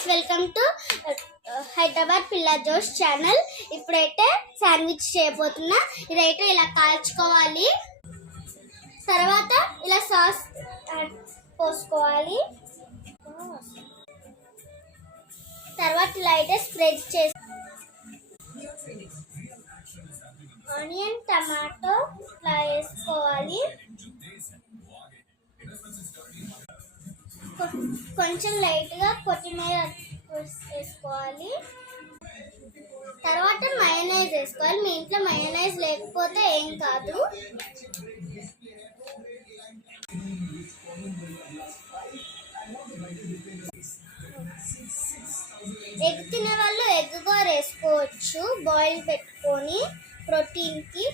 Guys, welcome to Hyderabad పిల్లా జోష్ channel. ఇప్పుడైతే శాండ్విచ్ చేయబోతున్నా. ఇదైతే ఇలా కాల్చుకోవాలి, తర్వాత ఇలా సాస్ పోసుకోవాలి, తర్వాత ఇలా అయితే స్ప్రెడ్ చేసి ఆనియన్ టమాటో ఇలా వేసుకోవాలి. కొంచెం లైట్గా కొత్తిమీర వేసుకోవాలి. తర్వాత మయోనైజ్ వేసుకోవాలి. మీ ఇంట్లో మయోనైజ్ లేకపోతే ఏం కాదు. ఎగ్ తినే వాళ్ళు ఎగ్ కూడా వేసుకోవచ్చు, బాయిల్ పెట్టుకొని ప్రోటీన్కి.